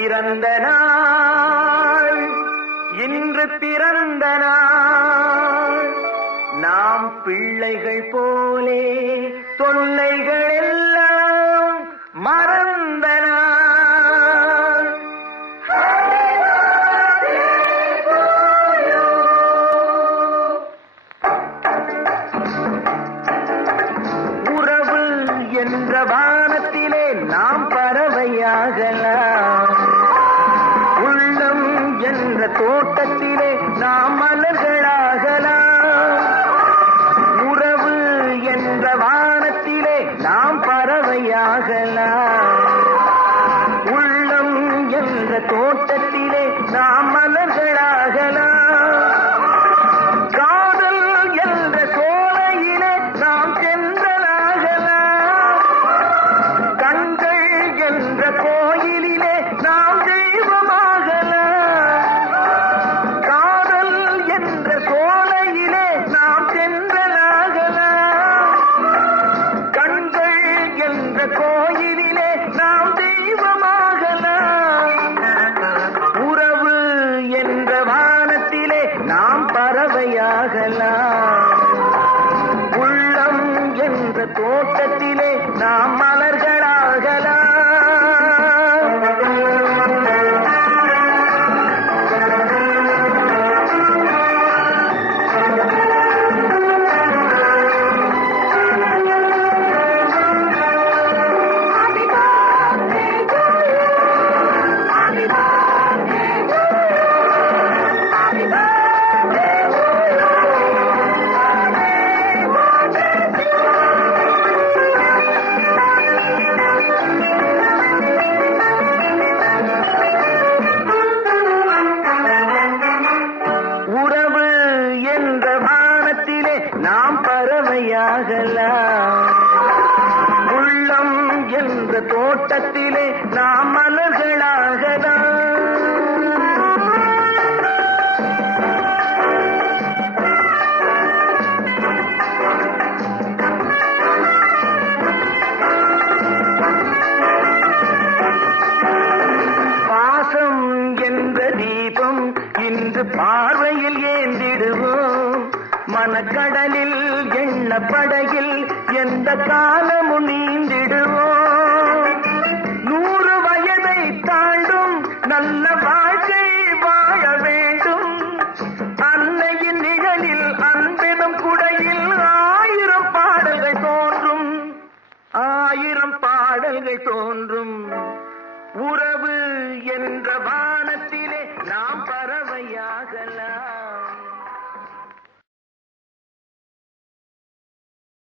பிறந்த நாள். இன்று பிறந்த நாள். நாம் பிள்ளைகள் போலே தொல்லைகள் எல்லாம் மறந்த நாள். உறவு என்ற வானத்திலே நாம் பறவையாகலாம். என்ற தோட்டத்திலே நாம் மலர்களாகலாம். உறவு என்ற வானத்திலே நாம் பறவையாகலாம். கோயிலிலே நாம் தெய்வமாகலாம். உறவு என்ற வானத்திலே நாம் பறவையாகலாம். உள்ளம் என்ற தோட்டத்திலே நாம் மலர் நாம் பறவையாகலாம். உள்ளம் என்ற தோட்டத்திலே நாம் மலர்களாகலாம். பாசம் என்ற தீபம் இன்று பார்வையில் ஏந்திடுவோம். மனக்கடலில் எண்ண படகில் எந்த காலமும் நீந்திடுவோம். நூறு வயதை தாண்டும் நல்ல வாழ்க்கை வாழ வேண்டும். அன்னையின் நிழலில் அன்பினும் குடையில் ஆயிரம் பாடல்கள் தோன்றும். ஆயிரம் பாடல்கள் தோன்றும். உறவு என்ற வானத்திலே நாம் பறவையாகலாம்.